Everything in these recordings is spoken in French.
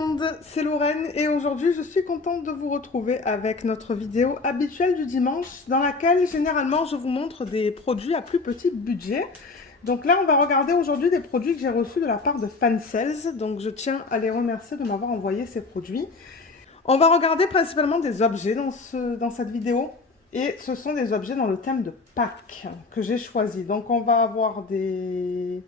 monde, c'est Lorraine et aujourd'hui je suis contente de vous retrouver avec notre vidéo habituelle du dimanche dans laquelle généralement je vous montre des produits à plus petit budget. Donc là on va regarder aujourd'hui des produits que j'ai reçus de la part de Fansales, donc je tiens à les remercier de m'avoir envoyé ces produits. On va regarder principalement des objets dans cette vidéo et ce sont des objets dans le thème de Pâques que j'ai choisi. Donc on va avoir des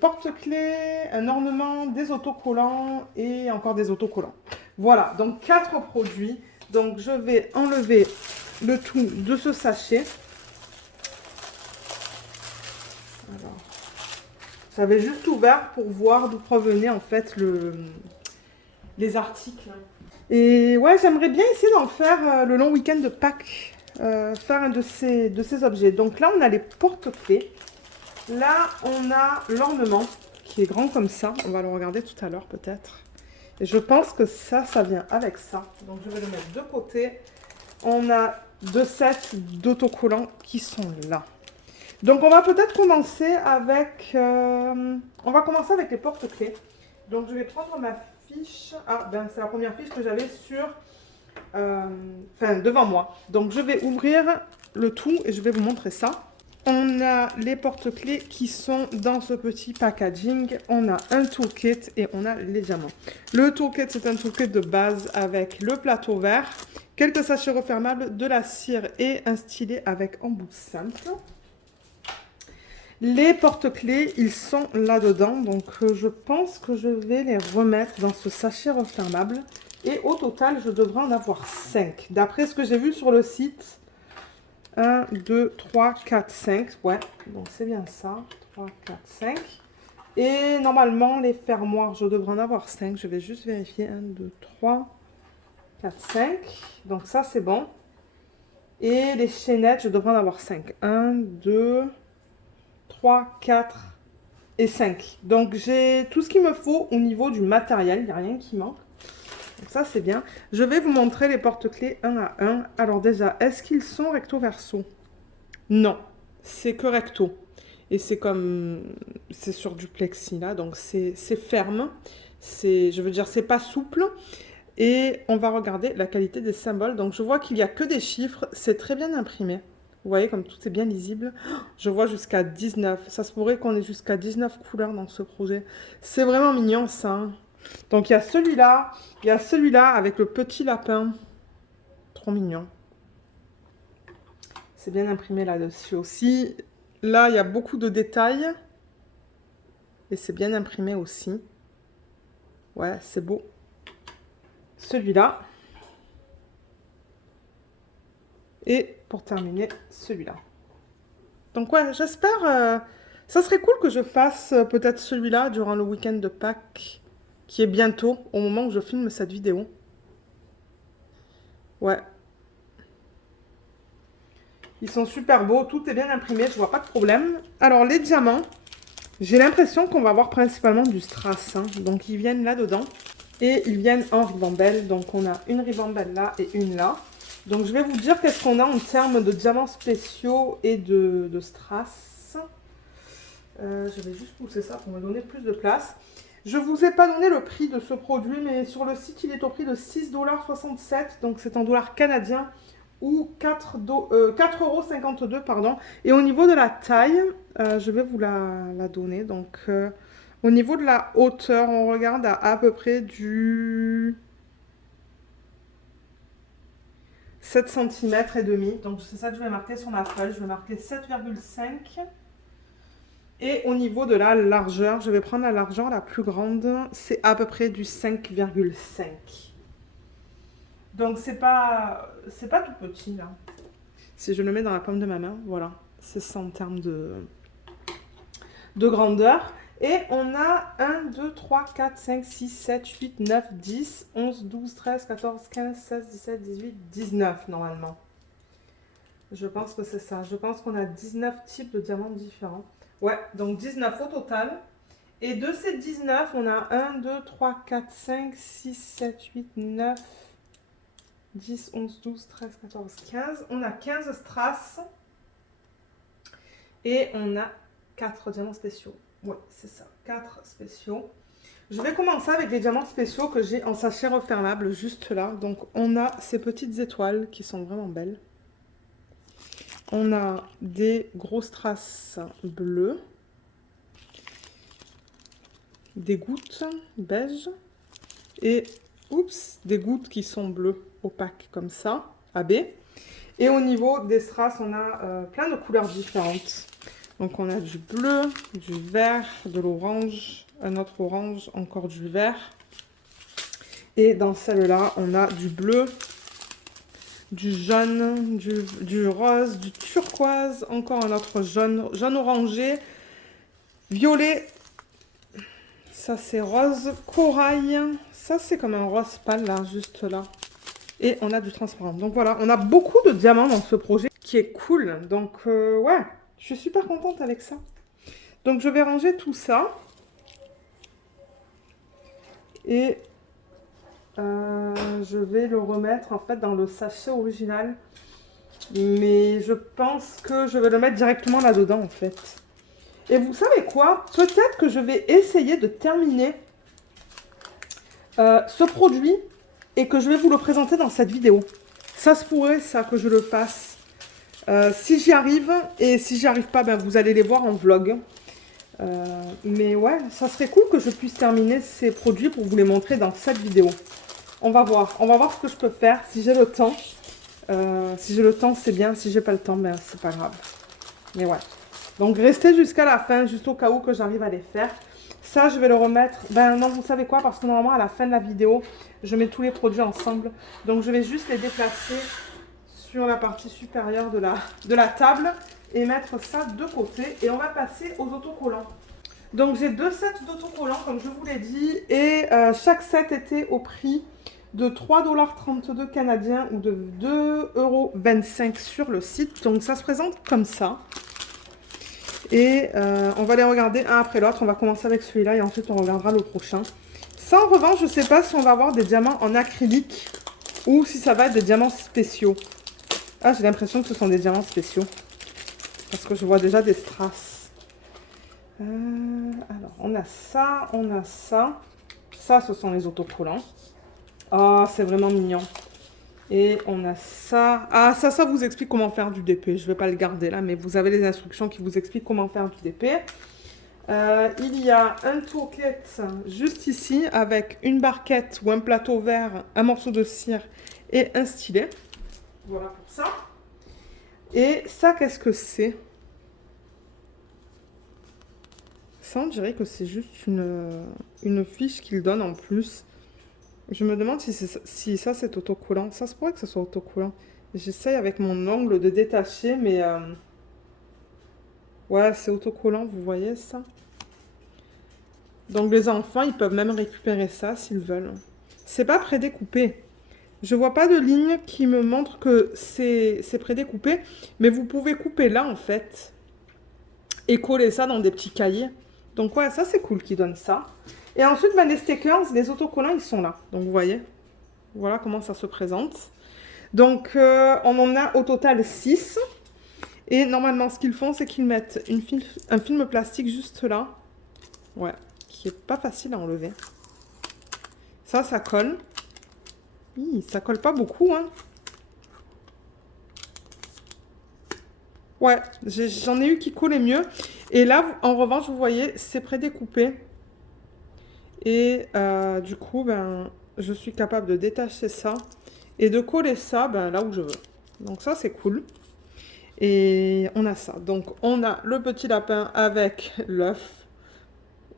porte-clés, un ornement, des autocollants et encore des autocollants. Voilà, donc 4 produits. Donc je vais enlever le tout de ce sachet. Alors, j'avais juste ouvert pour voir d'où provenait en fait les articles. Et ouais, j'aimerais bien essayer d'en faire le long week-end de Pâques, faire un de ces objets. Donc là, on a les porte-clés. Là, on a l'ornement qui est grand comme ça. On va le regarder tout à l'heure peut-être. Et je pense que ça vient avec ça. Donc, je vais le mettre de côté. On a 2 sets d'autocollants qui sont là. Donc, on va peut-être commencer avec... on va commencer avec les porte-clés. Donc, je vais prendre ma fiche. Ah, ben, c'est la première fiche que j'avais sur... Enfin, devant moi. Donc, je vais ouvrir le tout et je vais vous montrer ça. On a les porte-clés qui sont dans ce petit packaging. On a un toolkit et on a les diamants. Le toolkit, c'est un toolkit de base avec le plateau vert, quelques sachets refermables, de la cire et un stylet avec embout simple. Les porte-clés, ils sont là-dedans. Donc, je pense que je vais les remettre dans ce sachet refermable. Et au total, je devrais en avoir 5. D'après ce que j'ai vu sur le site... 1, 2, 3, 4, 5. Ouais, donc c'est bien ça. 3, 4, 5. Et normalement, les fermoirs, je devrais en avoir 5. Je vais juste vérifier. 1, 2, 3, 4, 5. Donc ça, c'est bon. Et les chaînettes, je devrais en avoir 5. 1, 2, 3, 4 et 5. Donc j'ai tout ce qu'il me faut au niveau du matériel. Il n'y a rien qui manque. Donc ça, c'est bien. Je vais vous montrer les porte-clés un à un. Alors déjà, est-ce qu'ils sont recto verso? Non, c'est que recto. Et c'est comme... C'est sur du plexi, là. Donc c'est ferme. Je veux dire, c'est pas souple. Et on va regarder la qualité des symboles. Donc je vois qu'il n'y a que des chiffres. C'est très bien imprimé. Vous voyez comme tout est bien lisible. Je vois jusqu'à 19. Ça se pourrait qu'on ait jusqu'à 19 couleurs dans ce projet. C'est vraiment mignon, ça. Donc il y a celui-là avec le petit lapin. Trop mignon. C'est bien imprimé là-dessus aussi. Là, il y a beaucoup de détails. Et c'est bien imprimé aussi. Ouais, c'est beau. Celui-là. Et pour terminer, celui-là. Donc ouais, j'espère... ça serait cool que je fasse peut-être celui-là durant le week-end de Pâques, qui est bientôt, au moment où je filme cette vidéo. Ouais. Ils sont super beaux, tout est bien imprimé, je vois pas de problème. Alors les diamants, j'ai l'impression qu'on va avoir principalement du strass. Hein. Donc ils viennent là-dedans. Et ils viennent en ribambelle. Donc on a une ribambelle là et une là. Donc je vais vous dire qu'est-ce qu'on a en termes de diamants spéciaux et de strass. Je vais juste pousser ça pour me donner plus de place. Je ne vous ai pas donné le prix de ce produit, mais sur le site, il est au prix de 6,67 $. Donc c'est en dollars canadiens ou 4,52 €, pardon. Et au niveau de la taille, je vais vous la donner. Donc au niveau de la hauteur, on regarde à peu près du 7 cm et demi. Donc c'est ça que je vais marquer sur ma feuille. Je vais marquer 7,5. Et au niveau de la largeur, je vais prendre la largeur la plus grande. C'est à peu près du 5,5. Donc c'est pas tout petit là. Si je le mets dans la paume de ma main, voilà. C'est ça en termes de grandeur. Et on a 1, 2, 3, 4, 5, 6, 7, 8, 9, 10, 11, 12, 13, 14, 15, 16, 17, 18, 19 normalement. Je pense que c'est ça. Je pense qu'on a 19 types de diamants différents. Ouais, donc 19 au total. Et de ces 19, on a 1, 2, 3, 4, 5, 6, 7, 8, 9, 10, 11, 12, 13, 14, 15. On a 15 strass. Et on a 4 diamants spéciaux. Oui, c'est ça, 4 spéciaux. Je vais commencer avec les diamants spéciaux que j'ai en sachet refermable juste là. Donc on a ces petites étoiles qui sont vraiment belles. On a des grosses traces bleues. Des gouttes beige. Et oups, des gouttes qui sont bleues opaques comme ça, AB. Et au niveau des strass, on a plein de couleurs différentes. Donc on a du bleu, du vert, de l'orange, un autre orange, encore du vert. Et dans celle-là, on a du bleu, du jaune, du rose, du turquoise, encore un autre jaune, jaune orangé, violet. Ça c'est rose corail. Ça c'est comme un rose pâle là, juste là. Et on a du transparent. Donc voilà, on a beaucoup de diamants dans ce projet qui est cool. Donc ouais, je suis super contente avec ça. Donc je vais ranger tout ça. Et je vais le remettre en fait dans le sachet original. Mais je pense que je vais le mettre directement là-dedans en fait. Et vous savez quoi? Peut-être que je vais essayer de terminer ce produit et que je vais vous le présenter dans cette vidéo. Ça se pourrait, ça, que je le fasse. Si j'y arrive, et si j'y arrive pas, ben, vous allez les voir en vlog. Mais ouais, ça serait cool que je puisse terminer ces produits pour vous les montrer dans cette vidéo. On va voir ce que je peux faire, si j'ai le temps. Si j'ai le temps, c'est bien. Si j'ai pas le temps, ben, c'est pas grave. Mais ouais. Donc, restez jusqu'à la fin, juste au cas où que j'arrive à les faire. Ça, je vais le remettre. Ben non, vous savez quoi? Parce que normalement, à la fin de la vidéo, je mets tous les produits ensemble. Donc, je vais juste les déplacer sur la partie supérieure de la table et mettre ça de côté. Et on va passer aux autocollants. Donc, j'ai 2 sets d'autocollants, comme je vous l'ai dit. Et chaque set était au prix de 3,32 $ canadiens ou de 2,25 € sur le site. Donc, ça se présente comme ça. Et on va les regarder un après l'autre. On va commencer avec celui-là et ensuite on regardera le prochain. Ça en revanche, je ne sais pas si on va avoir des diamants en acrylique ou si ça va être des diamants spéciaux. Ah, j'ai l'impression que ce sont des diamants spéciaux. Parce que je vois déjà des strass. Alors, on a ça, on a ça. Ça, ce sont les autocollants. Oh, c'est vraiment mignon. Et on a ça. Ah, ça vous explique comment faire du DP. Je ne vais pas le garder là, mais vous avez les instructions qui vous expliquent comment faire du DP. Il y a un tourquet juste ici avec une barquette ou un plateau vert, un morceau de cire et un stylet. Voilà pour ça. Et ça, qu'est-ce que c'est? Ça, on dirait que c'est juste une fiche qu'il donne en plus. Je me demande si ça c'est autocollant. Ça se pourrait que ce soit autocollant. J'essaye avec mon ongle de détacher, mais ouais, c'est autocollant, vous voyez ça? Donc les enfants, ils peuvent même récupérer ça s'ils veulent. C'est pas prédécoupé. Je vois pas de ligne qui me montre que c'est prédécoupé, mais vous pouvez couper là en fait et coller ça dans des petits cahiers. Donc ouais, ça c'est cool qu'ils donnent ça. Et ensuite, ben, les stickers, les autocollants, ils sont là. Donc, vous voyez, voilà comment ça se présente. Donc, on en a au total 6. Et normalement, ce qu'ils font, c'est qu'ils mettent un film plastique juste là. Ouais, qui est pas facile à enlever. Ça colle. Ça colle pas beaucoup, hein. Ouais, j'en ai eu qui collaient mieux. Et là, en revanche, vous voyez, c'est prédécoupé. Et du coup, ben, je suis capable de détacher ça et de coller ça ben, là où je veux. Donc ça, c'est cool. Et on a ça. Donc on a le petit lapin avec l'œuf.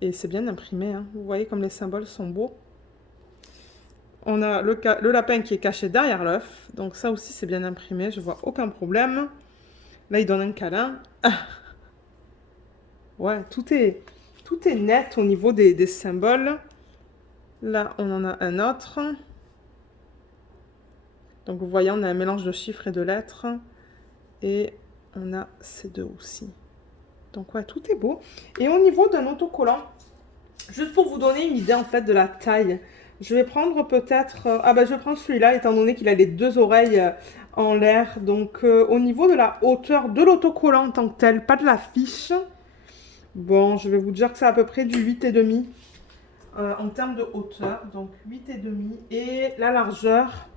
Et c'est bien imprimé. Hein. Vous voyez comme les symboles sont beaux. On a le lapin qui est caché derrière l'œuf. Donc ça aussi, c'est bien imprimé. Je vois aucun problème. Là, il donne un câlin. Ouais, tout est net au niveau des symboles. Là, on en a un autre. Donc, vous voyez, on a un mélange de chiffres et de lettres. Et on a ces deux aussi. Donc, ouais, tout est beau. Et au niveau d'un autocollant, juste pour vous donner une idée, en fait, de la taille, je vais prendre peut-être... je vais prendre celui-là, étant donné qu'il a les 2 oreilles en l'air. Donc, au niveau de la hauteur de l'autocollant en tant que tel, pas de la fiche. Bon, je vais vous dire que c'est à peu près du 8,5. en termes de hauteur, donc 8,5. Et la largeur,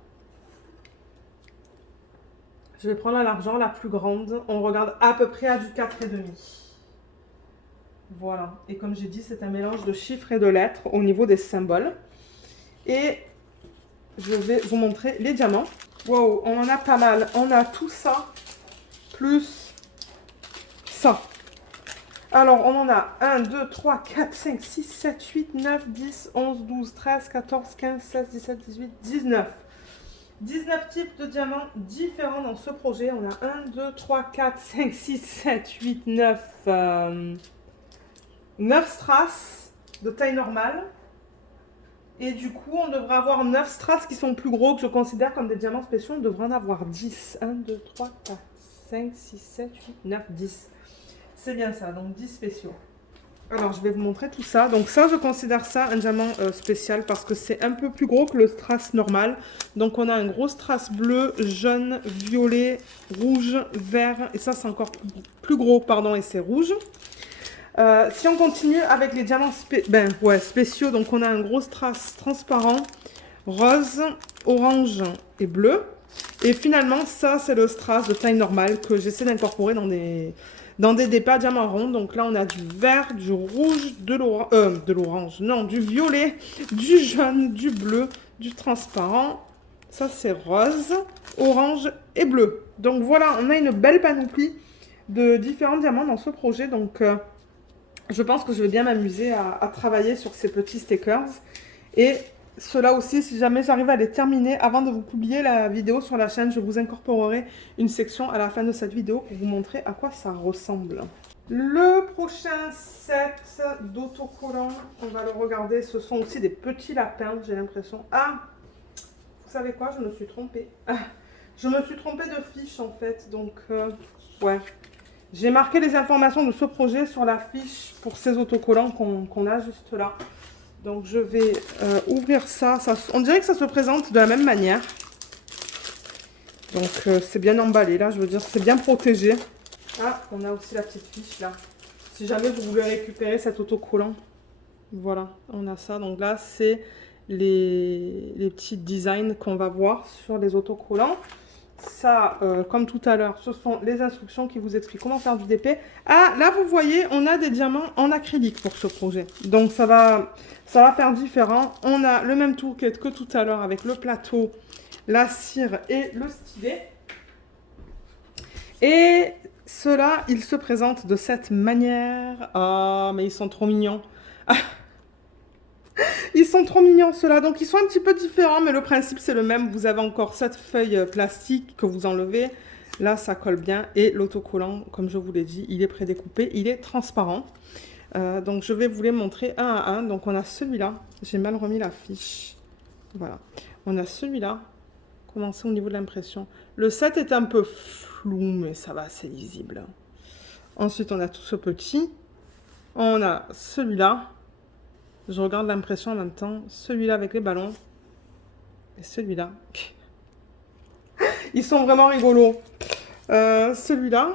je vais prendre la largeur la plus grande. On regarde à peu près à du 4,5. Voilà. Et comme j'ai dit, c'est un mélange de chiffres et de lettres au niveau des symboles. Et je vais vous montrer les diamants. Wow, on en a pas mal. On a tout ça, plus ça. Alors, on en a 1, 2, 3, 4, 5, 6, 7, 8, 9, 10, 11, 12, 13, 14, 15, 16, 17, 18, 19. 19 types de diamants différents dans ce projet. On a 1, 2, 3, 4, 5, 6, 7, 8, 9, 9 strass de taille normale. Et du coup, on devrait avoir 9 strass qui sont plus gros, que je considère comme des diamants spéciaux. On devrait en avoir 10. 1, 2, 3, 4, 5, 6, 7, 8, 9, 10. C'est bien ça, donc 10 spéciaux. Alors, je vais vous montrer tout ça. Donc ça, je considère ça un diamant spécial parce que c'est un peu plus gros que le strass normal. Donc, on a un gros strass bleu, jaune, violet, rouge, vert. Et ça, c'est encore plus gros, pardon, et c'est rouge. Si on continue avec les diamants spéciaux, donc on a un gros strass transparent, rose, orange et bleu. Et finalement, ça, c'est le strass de taille normale que j'essaie d'incorporer dans des débats diamants ronds. Donc là, on a du vert, du rouge, de l'orange, non, du violet, du jaune, du bleu, du transparent. Ça, c'est rose, orange et bleu. Donc voilà, on a une belle panoplie de différents diamants dans ce projet. Donc je pense que je vais bien m'amuser à travailler sur ces petits stickers. Et cela aussi, si jamais j'arrive à les terminer avant de vous publier la vidéo sur la chaîne, je vous incorporerai une section à la fin de cette vidéo pour vous montrer à quoi ça ressemble. Le prochain set d'autocollants, on va le regarder. Ce sont aussi des petits lapins, j'ai l'impression. Ah, vous savez quoi, je me suis trompée. Je me suis trompée de fiche en fait, donc ouais. J'ai marqué les informations de ce projet sur la fiche pour ces autocollants qu'on a juste là. Donc je vais ouvrir ça. On dirait que ça se présente de la même manière. Donc c'est bien emballé là, je veux dire c'est bien protégé. Ah, on a aussi la petite fiche là. Si jamais vous voulez récupérer cet autocollant. Voilà, on a ça. Donc là c'est les petits designs qu'on va voir sur les autocollants. Ça, comme tout à l'heure, ce sont les instructions qui vous expliquent comment faire du DP. Ah, là, vous voyez, on a des diamants en acrylique pour ce projet. Donc, ça va faire différent. On a le même toolkit que tout à l'heure avec le plateau, la cire et le stylet. Et ceux-là, ils se présentent de cette manière. Ah, mais ils sont trop mignons. Ah. Ils sont trop mignons ceux-là, donc ils sont un petit peu différents, mais le principe c'est le même. Vous avez encore cette feuille plastique que vous enlevez, là ça colle bien, et l'autocollant, comme je vous l'ai dit, il est prédécoupé, il est transparent. Donc je vais vous les montrer un à un. Donc on a celui-là, j'ai mal remis la fiche, voilà. On a celui-là, commencer au niveau de l'impression. Le set est un peu flou, mais ça va, c'est lisible. Ensuite on a tout ce petit, on a celui-là. Je regarde l'impression en même temps. Celui-là avec les ballons. Et celui-là. Ils sont vraiment rigolos. Celui-là.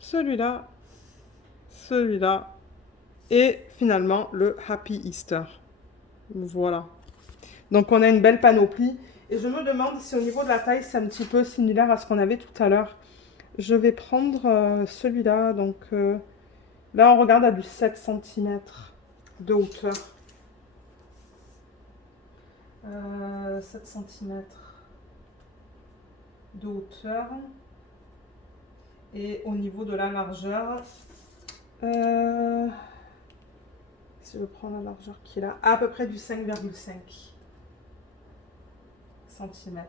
Celui-là. Celui-là. Et finalement, le Happy Easter. Voilà. Donc, on a une belle panoplie. Et je me demande si au niveau de la taille, c'est un petit peu similaire à ce qu'on avait tout à l'heure. Je vais prendre celui-là. Donc, là, on regarde à du 7 cm de hauteur. 7 cm de hauteur. Et au niveau de la largeur, si je prends la largeur qui est là, à peu près du 5,5 cm.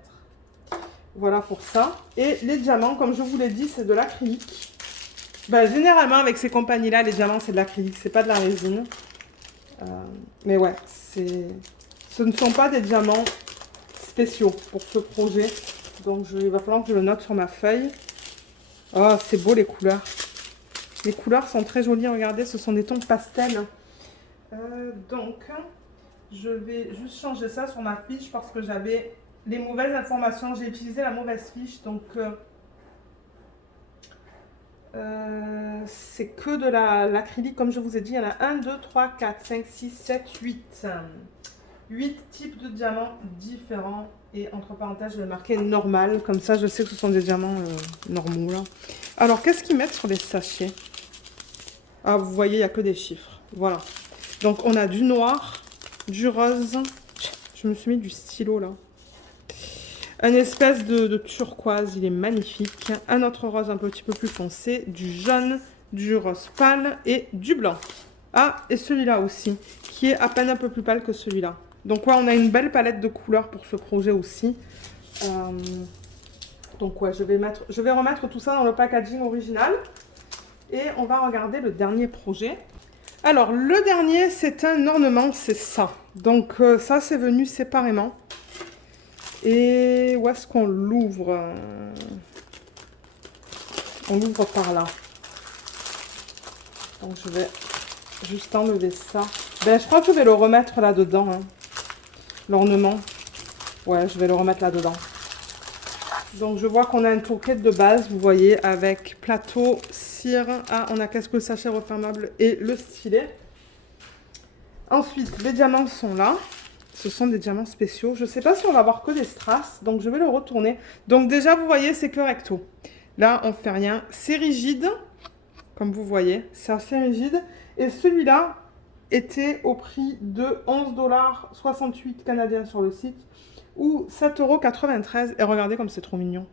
Voilà pour ça. Et les diamants, comme je vous l'ai dit, c'est de l'acrylique. Ben, généralement, avec ces compagnies-là, les diamants, c'est de l'acrylique, c'est pas de la résine. Mais ouais, ce ne sont pas des diamants spéciaux pour ce projet. Donc, il va falloir que je le note sur ma feuille. Oh, c'est beau les couleurs. Les couleurs sont très jolies. Regardez, ce sont des tons pastels. Donc, je vais juste changer ça sur ma fiche parce que j'avais les mauvaises informations. J'ai utilisé la mauvaise fiche. Donc, c'est que de l'acrylique, comme je vous ai dit. Il y en a 1, 2, 3, 4, 5, 6, 7, 8. 8 types de diamants différents. Et entre parenthèses, je vais marquer normal. Comme ça, je sais que ce sont des diamants normaux. Là. Alors, qu'est-ce qu'ils mettent sur les sachets? Ah, vous voyez, il n'y a que des chiffres. Voilà. Donc, on a du noir, du rose. Je me suis mis du stylo, là. Un espèce de turquoise, il est magnifique. Un autre rose un petit peu plus foncé. Du jaune, du rose pâle et du blanc. Ah, et celui-là aussi, qui est à peine un peu plus pâle que celui-là. Donc, ouais, on a une belle palette de couleurs pour ce projet aussi. Donc, ouais, je vais remettre tout ça dans le packaging original. Et on va regarder le dernier projet. Alors, le dernier, c'est un ornement, c'est ça. Donc, ça, c'est venu séparément. Et où est-ce qu'on l'ouvre? On l'ouvre par là. Donc, je vais juste enlever ça. Ben, je crois que je vais le remettre là-dedans. Hein. L'ornement. Ouais, je vais le remettre là-dedans. Donc, je vois qu'on a un toolkit de base, vous voyez, avec plateau, cire. Ah, on a qu'est-ce que le sachet refermable et le stylet. Ensuite, les diamants sont là. Ce sont des diamants spéciaux. Je ne sais pas si on va avoir que des strass, donc je vais le retourner. Donc déjà, vous voyez, c'est que recto. Là, on ne fait rien. C'est rigide, comme vous voyez. C'est assez rigide. Et celui-là était au prix de 11,68 $ canadiens sur le site ou 7,93 €. Et regardez comme c'est trop mignon.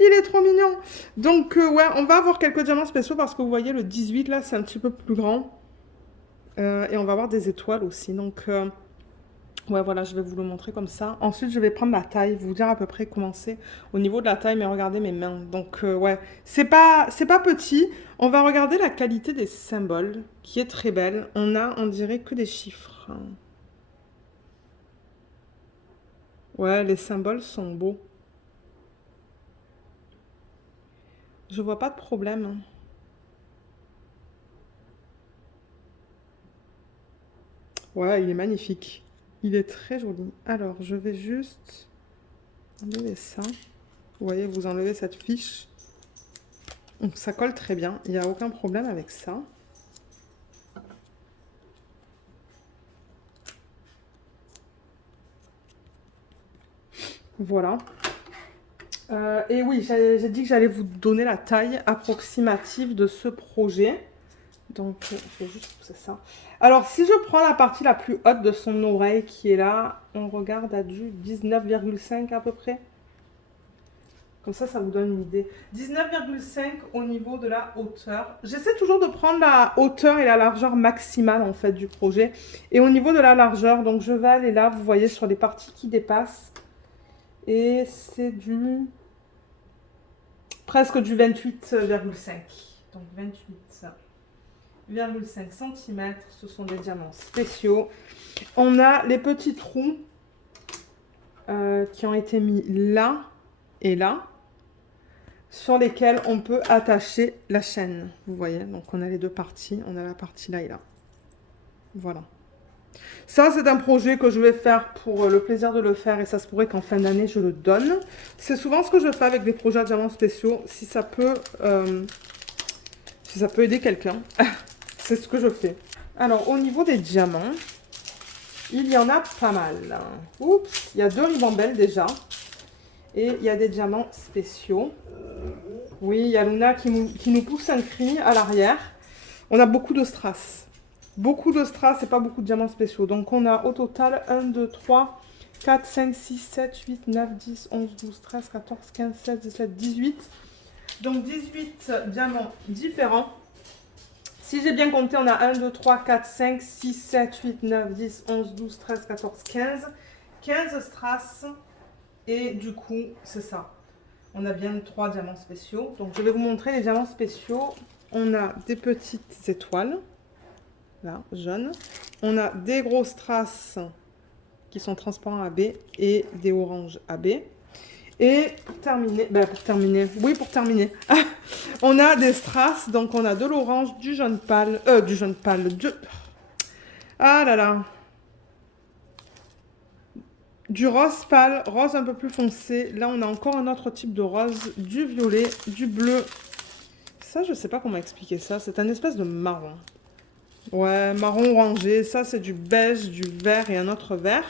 Il est trop mignon. Donc, ouais, on va avoir quelques diamants spéciaux parce que vous voyez, le 18, là, c'est un petit peu plus grand. Et on va avoir des étoiles aussi. Donc, ouais, voilà, je vais vous le montrer comme ça. Ensuite, je vais prendre la taille, vous dire à peu près comment c'est au niveau de la taille, mais regardez mes mains. Donc, ouais, c'est pas petit. On va regarder la qualité des symboles, qui est très belle. On dirait que des chiffres. Ouais, les symboles sont beaux. Je vois pas de problème. Ouais, il est magnifique. Il est très joli. Alors, je vais juste enlever ça. Vous voyez, vous enlevez cette fiche. Donc, ça colle très bien. Il n'y a aucun problème avec ça. Voilà. Et oui, j'ai dit que j'allais vous donner la taille approximative de ce projet. Donc, je vais juste pousser ça. Alors, si je prends la partie la plus haute de son oreille qui est là, on regarde à du 19,5 à peu près. Comme ça vous donne une idée. 19,5 au niveau de la hauteur. J'essaie toujours de prendre la hauteur et la largeur maximale en fait du projet. Et au niveau de la largeur, donc je vais aller là, vous voyez, sur les parties qui dépassent. Et c'est presque du 28,5. Donc 28,5 cm. Ce sont des diamants spéciaux. On a les petits trous qui ont été mis là et là, sur lesquels on peut attacher la chaîne. Vous voyez, donc on a les deux parties. On a la partie là et là. Voilà. Ça, c'est un projet que je vais faire pour le plaisir de le faire et ça se pourrait qu'en fin d'année, je le donne. C'est souvent ce que je fais avec des projets à diamants spéciaux. Si ça peut aider quelqu'un, c'est ce que je fais. Alors, au niveau des diamants, il y en a pas mal. Oups, il y a 2 ribambelles déjà. Et il y a des diamants spéciaux. Oui, il y a Luna qui nous pousse un cri à l'arrière. On a beaucoup de strass. Beaucoup de strass et pas beaucoup de diamants spéciaux. Donc on a au total 1, 2, 3, 4, 5, 6, 7, 8, 9, 10, 11, 12, 13, 14, 15, 16, 17, 18. Donc 18 diamants différents. Si j'ai bien compté, on a 1, 2, 3, 4, 5, 6, 7, 8, 9, 10, 11, 12, 13, 14, 15. 15 strass. Et du coup, c'est ça. On a bien 3 diamants spéciaux. Donc, je vais vous montrer les diamants spéciaux. On a des petites étoiles. Là, jaunes. On a des gros strass qui sont transparents AB et des oranges AB. Et pour terminer, on a des strass. Donc, on a de l'orange, du jaune pâle, ah là là. Du rose pâle, rose un peu plus foncé. Là, on a encore un autre type de rose, du violet, du bleu Ça, je sais pas comment expliquer ça. C'est un espèce de marron. Ouais, marron orangé. Ça, c'est du beige, du vert et un autre vert.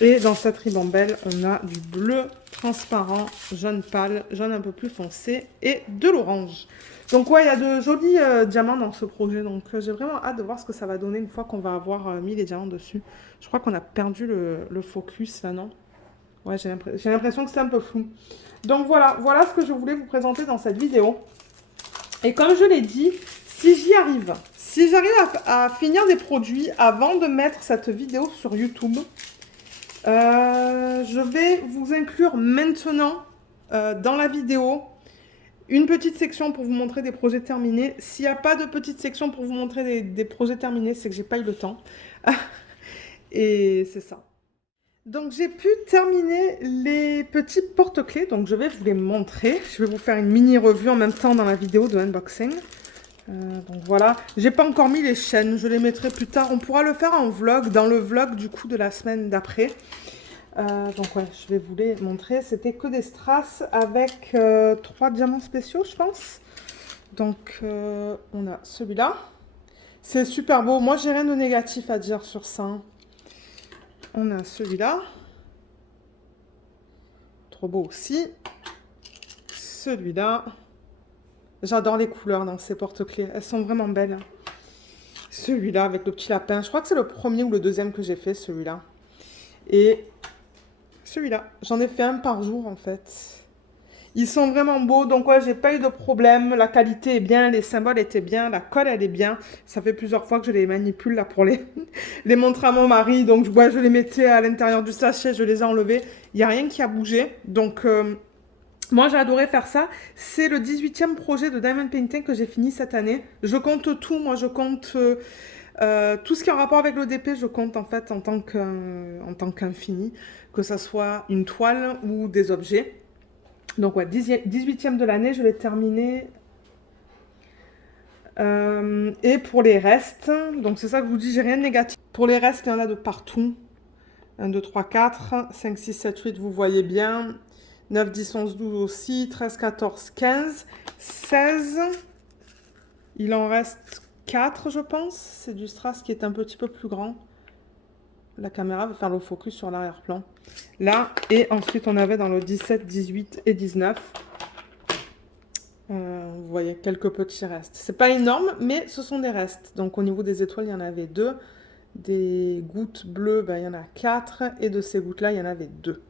Et dans cette ribambelle, on a du bleu transparent, jaune pâle, jaune un peu plus foncé et de l'orange. Donc ouais, il y a de jolis diamants dans ce projet. Donc j'ai vraiment hâte de voir ce que ça va donner une fois qu'on va avoir mis les diamants dessus. Je crois qu'on a perdu le focus là, non? Ouais, j'ai l'impression que c'est un peu flou. Donc voilà, voilà ce que je voulais vous présenter dans cette vidéo. Et comme je l'ai dit, si j'y arrive, si j'arrive à finir des produits avant de mettre cette vidéo sur YouTube, je vais vous inclure maintenant dans la vidéo une petite section pour vous montrer des projets terminés. S'il n'y a pas de petite section pour vous montrer des projets terminés, c'est que j'ai pas eu le temps. Et c'est ça. Donc j'ai pu terminer les petits porte-clés, donc je vais vous les montrer. Je vais vous faire une mini revue en même temps dans la vidéo de unboxing. Donc voilà, j'ai pas encore mis les chaînes, je les mettrai plus tard. On pourra le faire en vlog, dans le vlog du coup de la semaine d'après. Donc ouais, je vais vous les montrer. C'était que des strass avec 3 diamants spéciaux, je pense. Donc on a celui-là. C'est super beau. Moi, j'ai rien de négatif à dire sur ça. On a celui-là. Trop beau aussi. Celui-là. J'adore les couleurs dans ces porte-clés. Elles sont vraiment belles. Celui-là avec le petit lapin. Je crois que c'est le premier ou le deuxième que j'ai fait, celui-là. Et celui-là. J'en ai fait un par jour, en fait. Ils sont vraiment beaux. Donc, ouais, j'ai pas eu de problème. La qualité est bien. Les symboles étaient bien. La colle, elle est bien. Ça fait plusieurs fois que je les manipule, là, pour les montrer à mon mari. Donc, ouais, je les mettais à l'intérieur du sachet. Je les ai enlevés. Il n'y a rien qui a bougé. Donc... moi, j'ai adoré faire ça. C'est le 18e projet de Diamond Painting que j'ai fini cette année. Je compte tout. Moi, je compte tout ce qui est en rapport avec l'ODP. Je compte en fait en tant qu'infini, que ça soit une toile ou des objets. Donc, ouais, 18e de l'année, je l'ai terminé. Et pour les restes, donc c'est ça que je vous dis, j'ai rien de négatif. Pour les restes, il y en a de partout. 1, 2, 3, 4, 5, 6, 7, 8, vous voyez bien. 9, 10, 11, 12 aussi, 13, 14, 15, 16. Il en reste 4, je pense. C'est du strass qui est un petit peu plus grand. La caméra va faire le focus sur l'arrière-plan. Là, et ensuite on avait dans le 17, 18 et 19. Vous voyez, quelques petits restes. C'est pas énorme, mais ce sont des restes. Donc au niveau des étoiles, il y en avait 2. Des gouttes bleues, ben, il y en a 4. Et de ces gouttes-là, il y en avait 2.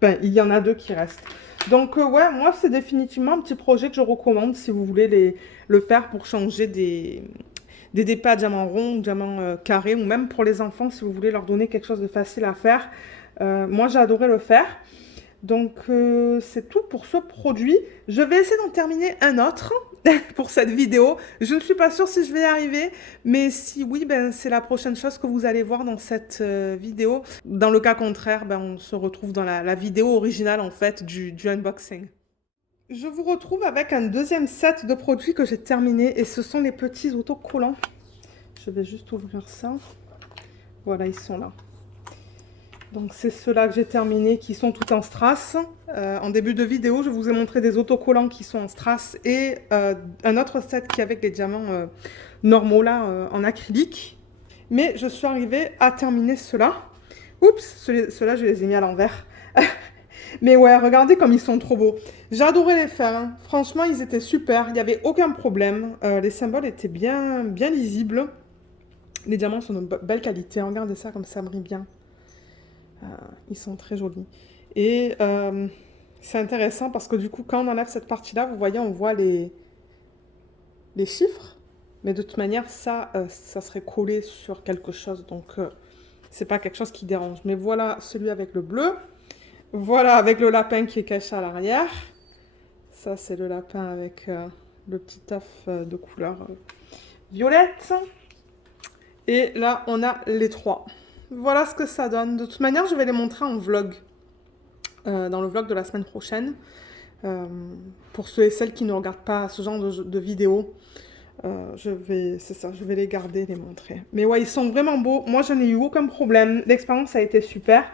Ben, il y en a 2 qui restent. Donc, ouais, moi, c'est définitivement un petit projet que je recommande si vous voulez le faire pour changer des dépôts à diamants ronds, diamants carrés, ou même pour les enfants, si vous voulez leur donner quelque chose de facile à faire. Moi, j'ai adoré le faire. Donc, c'est tout pour ce produit. Je vais essayer d'en terminer un autre pour cette vidéo. Je ne suis pas sûre si je vais y arriver, mais si oui, ben, c'est la prochaine chose que vous allez voir dans cette vidéo. Dans le cas contraire, ben, on se retrouve dans la vidéo originale en fait du unboxing. Je vous retrouve avec un deuxième set de produits que j'ai terminé et ce sont les petits autocollants. Je vais juste ouvrir ça. Voilà, ils sont là. Donc c'est ceux-là que j'ai terminé qui sont tout en strass. En début de vidéo, je vous ai montré des autocollants qui sont en strass et un autre set qui est avec les diamants normaux là en acrylique. Mais je suis arrivée à terminer ceux-là. Oups, ceux-là je les ai mis à l'envers. Mais ouais, regardez comme ils sont trop beaux. J'ai adoré les faire. Hein. Franchement, ils étaient super. Il n'y avait aucun problème. Les symboles étaient bien lisibles. Les diamants sont de belle qualité. Regardez ça comme ça brille bien. Ils sont très jolis. Et c'est intéressant parce que du coup, quand on enlève cette partie-là, vous voyez, on voit les chiffres. Mais de toute manière, ça serait collé sur quelque chose. Donc, c'est pas quelque chose qui dérange. Mais voilà celui avec le bleu. Voilà avec le lapin qui est caché à l'arrière. Ça, c'est le lapin avec le petit œuf de couleur violette. Et là, on a les 3. Voilà ce que ça donne. De toute manière, je vais les montrer en vlog. Dans le vlog de la semaine prochaine. Pour ceux et celles qui ne regardent pas ce genre de vidéos. Je vais les garder, les montrer. Mais ouais, ils sont vraiment beaux. Moi, je n'ai eu aucun problème. L'expérience a été super.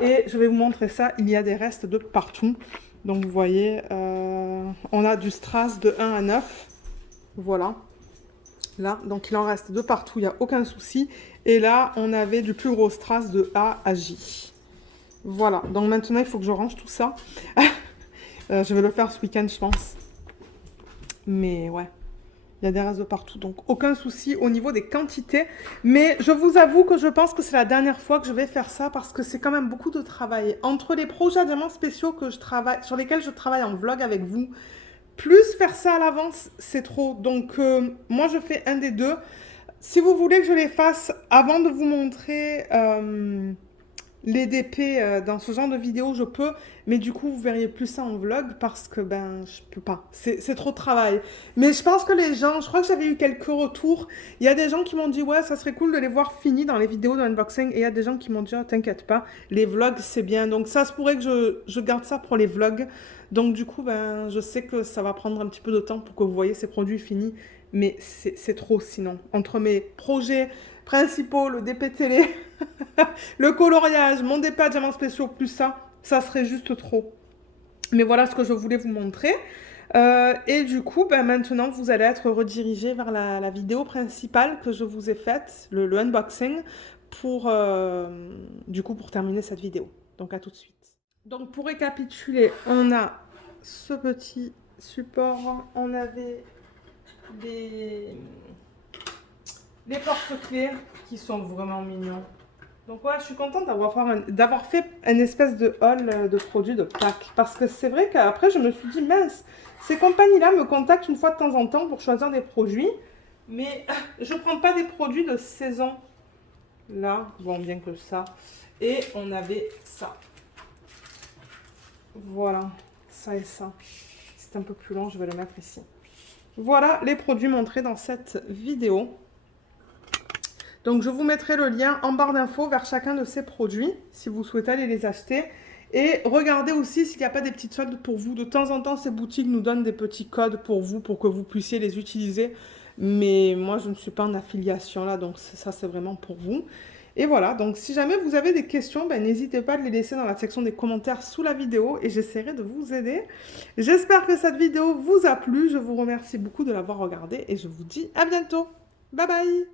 Et je vais vous montrer ça. Il y a des restes de partout. Donc, vous voyez, on a du strass de 1 à 9. Voilà. Là, donc il en reste de partout, il n'y a aucun souci. Et là, on avait du plus gros strass de A à J. Voilà, donc maintenant, il faut que je range tout ça. Je vais le faire ce week-end, je pense. Mais ouais, il y a des restes de partout, donc aucun souci au niveau des quantités. Mais je vous avoue que je pense que c'est la dernière fois que je vais faire ça parce que c'est quand même beaucoup de travail. Entre les projets à diamants spéciaux que je travaille, sur lesquels je travaille en vlog avec vous, plus faire ça à l'avance, c'est trop. Donc, moi, je fais un des deux. Si vous voulez que je les fasse avant de vous montrer les DP dans ce genre de vidéo, je peux. Mais du coup, vous verriez plus ça en vlog parce que, ben, je peux pas. C'est trop de travail. Mais je pense que les gens, je crois que j'avais eu quelques retours. Il y a des gens qui m'ont dit, ouais, ça serait cool de les voir finis dans les vidéos de unboxing. Et il y a des gens qui m'ont dit, oh, t'inquiète pas, les vlogs, c'est bien. Donc, ça se pourrait que je garde ça pour les vlogs. Donc, du coup, ben, je sais que ça va prendre un petit peu de temps pour que vous voyez ces produits finis. Mais c'est trop sinon. Entre mes projets principaux, le DP télé, le coloriage, mon DP à diamants spéciaux, plus ça serait juste trop. Mais voilà ce que je voulais vous montrer. Et du coup, ben, maintenant, vous allez être redirigé vers la vidéo principale que je vous ai faite, le unboxing, pour, du coup, pour terminer cette vidéo. Donc, à tout de suite. Donc, pour récapituler, on a ce petit support, on avait les porte-clés qui sont vraiment mignons. Donc ouais, je suis contente d'avoir fait une espèce de haul de produits de Pâques. Parce que c'est vrai qu'après, je me suis dit, mince, ces compagnies-là me contactent une fois de temps en temps pour choisir des produits. Mais je ne prends pas des produits de saison. Là, bon, bien que ça. Et on avait ça. Voilà, ça et ça. C'est un peu plus long, je vais le mettre ici. Voilà les produits montrés dans cette vidéo. Donc, je vous mettrai le lien en barre d'infos vers chacun de ces produits, si vous souhaitez aller les acheter. Et regardez aussi s'il n'y a pas des petites soldes pour vous. De temps en temps, ces boutiques nous donnent des petits codes pour vous, pour que vous puissiez les utiliser. Mais moi, je ne suis pas en affiliation là, donc ça, c'est vraiment pour vous. Et voilà, donc si jamais vous avez des questions, ben, n'hésitez pas à les laisser dans la section des commentaires sous la vidéo et j'essaierai de vous aider. J'espère que cette vidéo vous a plu. Je vous remercie beaucoup de l'avoir regardée et je vous dis à bientôt. Bye bye!